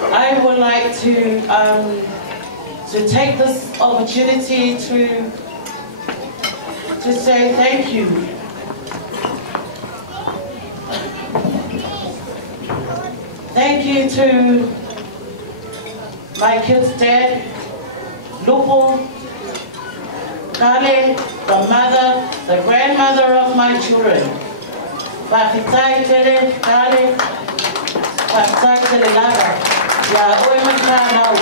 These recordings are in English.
I would like to take this opportunity to say thank you. Thank you to my kid's dad, Lupo, Kale, the mother, the grandmother of my children. Whakitai tere, Kale, whakitai tere laga. Ya oi makanau,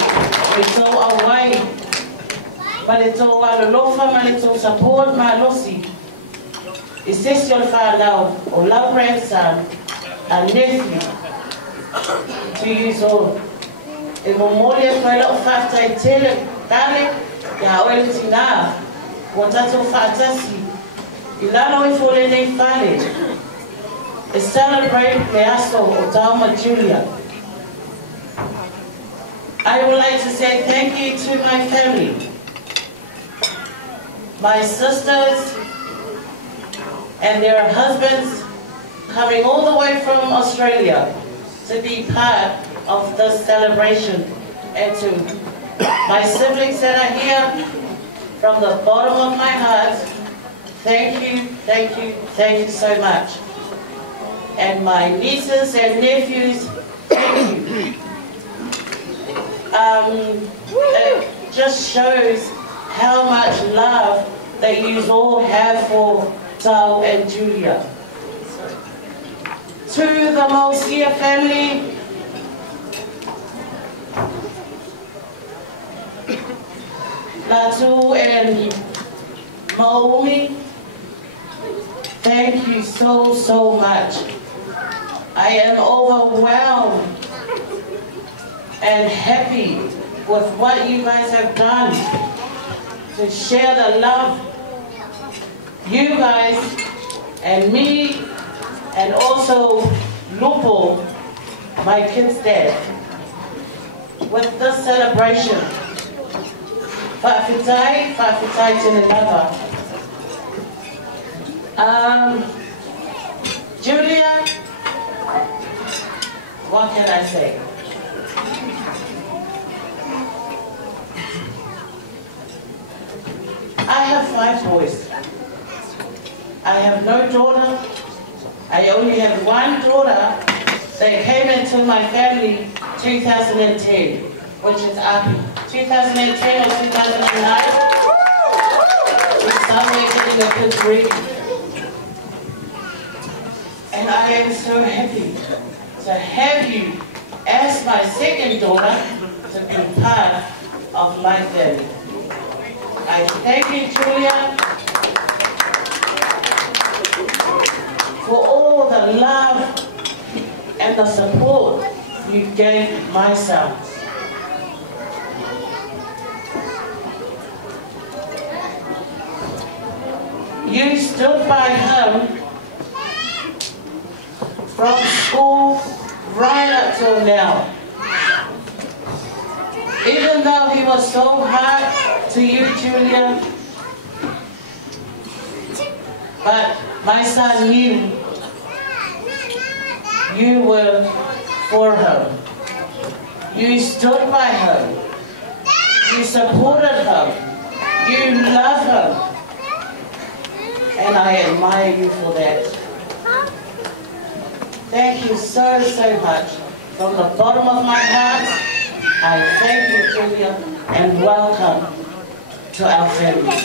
it's all away. But it's all alolofa, but it's all support my losi. It's this your father, or love grandson, and nephew, 2 years old. E mo mole foi la oferta tele kale ya oil tina watato fatasi ilano ifole nei fale e celebrate measo otama Julia. I would like to say thank you to my family, my sisters and their husbands coming all the way from Australia to be part of this celebration, and to my siblings that are here, from the bottom of my heart, thank you, thank you, thank you so much. And my nieces and nephews, thank you. It just shows how much love that you all have for Tao and Julia. To the Mausia family, Latu and Maumi, thank you so, so much. I am overwhelmed and happy with what you guys have done to share the love, you guys and me, and also Lupo, my kid's dad, with this celebration. Whafitai Tinilava. Julia, what can I say? I have 5 boys. I have no daughter. I only have one daughter that came into my family 2010, which is Aki. 2010 or 2009. It's somewhere getting a good break. And I am so happy to have you as my second daughter to be part of my family. I thank you, Julia, for all the love and the support you gave my sons. You stood by him from school right up till now. Even though he was so hard to you, Julia, but my son knew you were for him. You stood by him. You supported him. You love him. And I admire you for that. Thank you so, so much. From the bottom of my heart, I thank you, Julia, and welcome to our family.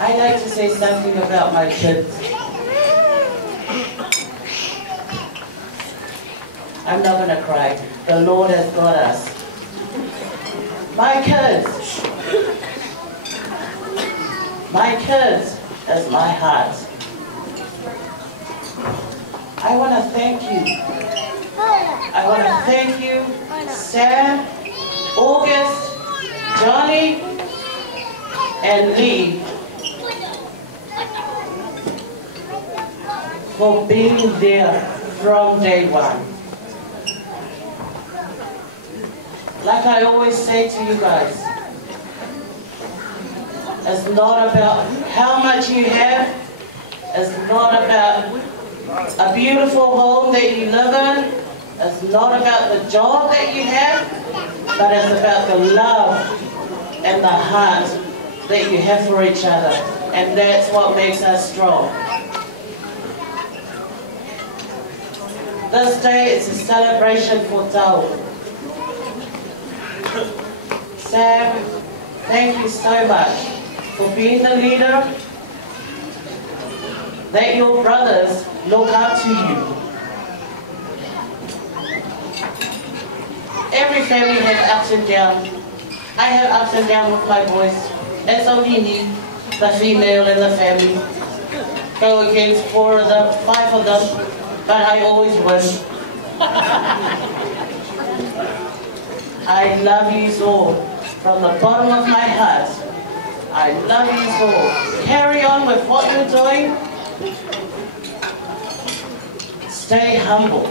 I'd like to say something about my kids. I'm not going to cry. The Lord has got us. My kids is my heart. I want to thank you. I want to thank you, Sam, August, Johnny, and Lee, for being there from day one. Like I always say to you guys, It's not about how much you have. It's not about a beautiful home that you live in. It's not about the job that you have, but it's about the love and the heart that you have for each other. And that's what makes us strong. This day is a celebration for Tau. Sam, thank you so much for being the leader, that your brothers look up to you. Every family has ups and downs. I have ups and downs with my boys. It's only me, the female in the family. Go against 4 of them, 5 of them, but I always win. I love you all from the bottom of my heart. I love you all. Carry on with what you're doing. Stay humble.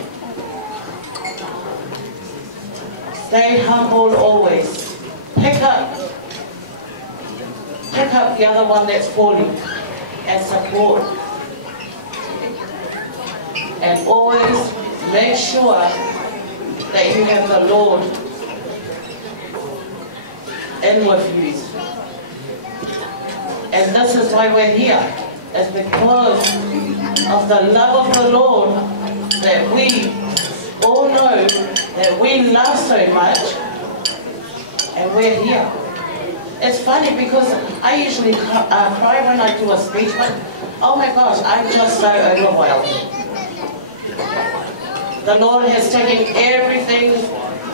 Stay humble always. Pick up the other one that's falling and support. And always make sure that you have the Lord in with you. And this is why we're here. It's because of the love of the Lord that we all know that we love so much, and we're here. It's funny because I usually cry when I do a speech, but oh my gosh, I'm just so overwhelmed. The Lord has taken everything,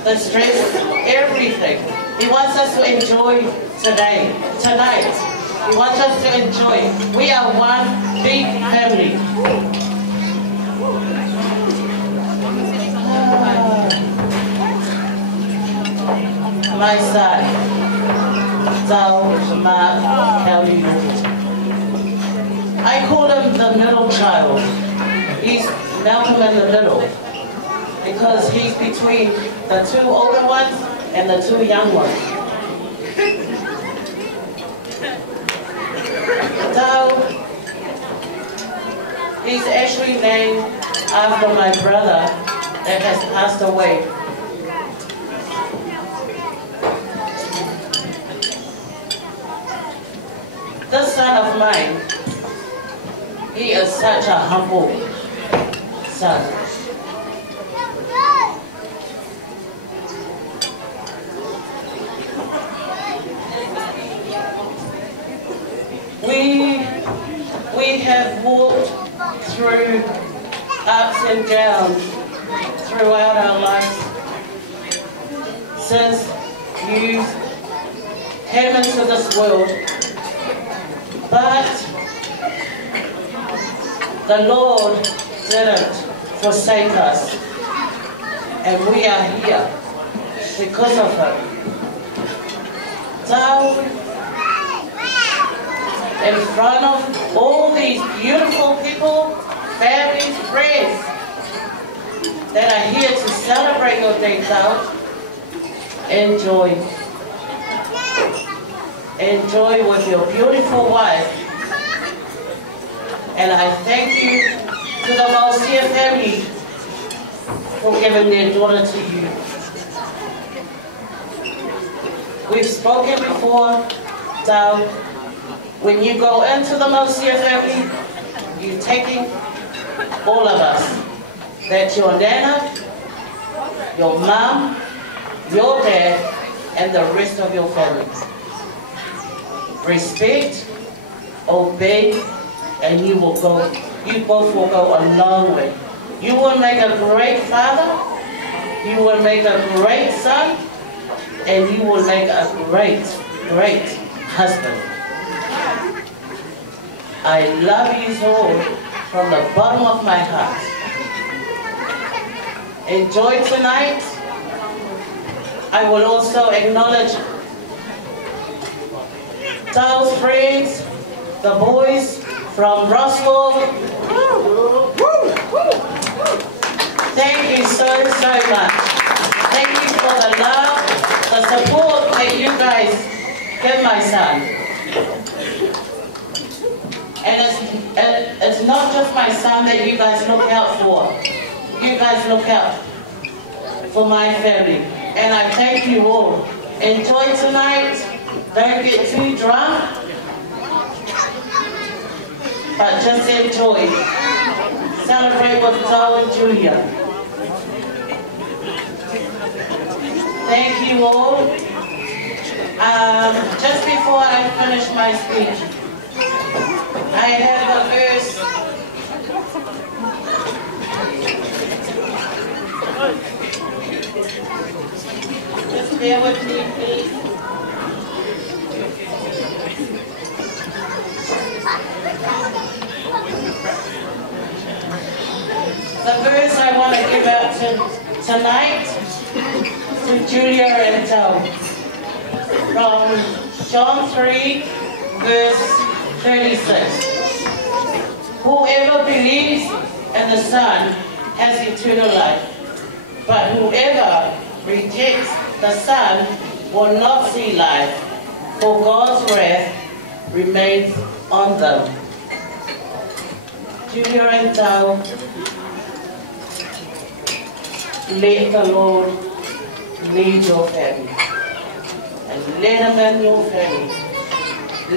the stress, everything. He wants us to enjoy tonight. He wants us to enjoy. We are one big family. My son, Zhao Ma Kelly. I call him the middle child. He's Malcolm in the middle because he's between the 2 older ones and the 2 young ones. Zhao, he's actually named after my brother that has passed away. This son of mine, he is such a humble son. We have walked through ups and downs throughout our lives since you came into this world. But the Lord didn't forsake us, and we are here because of Him. So, in front of all these beautiful people, families, friends that are here to celebrate your day out, enjoy. Enjoy with your beautiful wife. And I thank you to the Mausia family for giving their daughter to you. We've spoken before, so when you go into the Mausia family, you're taking all of us. That's your nana, your mom, your dad, and the rest of your family. Respect, obey, and you both will go a long way. You will make a great father, you will make a great son, and you will make a great, great husband. I love you all from the bottom of my heart. Enjoy tonight. I will also acknowledge Tao's friends, the boys from Roswell. Thank you so much. Thank you for the love, the support that you guys give my son. my son that you guys look out for. You guys look out for my family. And I thank you all. Enjoy tonight. Don't get too drunk. But just enjoy. Celebrate with Joe and Julia. Thank you all. Just before I finish my speech, I have a verse. Just bear with me, please. The verse I want to give out tonight to Julia and Joe, from John 3, verse 36. Whoever believes in the Son has eternal life, but whoever rejects the Son will not see life, for God's wrath remains on them. Julia and Joe, let the Lord lead your family. And let him in your family.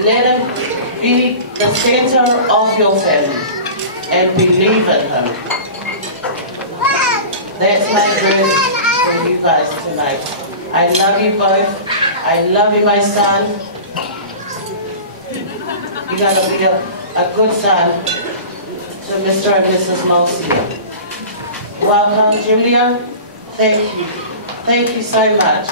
Let him be the center of your family. And believe in him. That's my verse for you guys tonight. I love you both. I love you, my son. You're going to be a good son to Mr. and Mrs. Mausia. Welcome, Julia. Thank you. Thank you so much.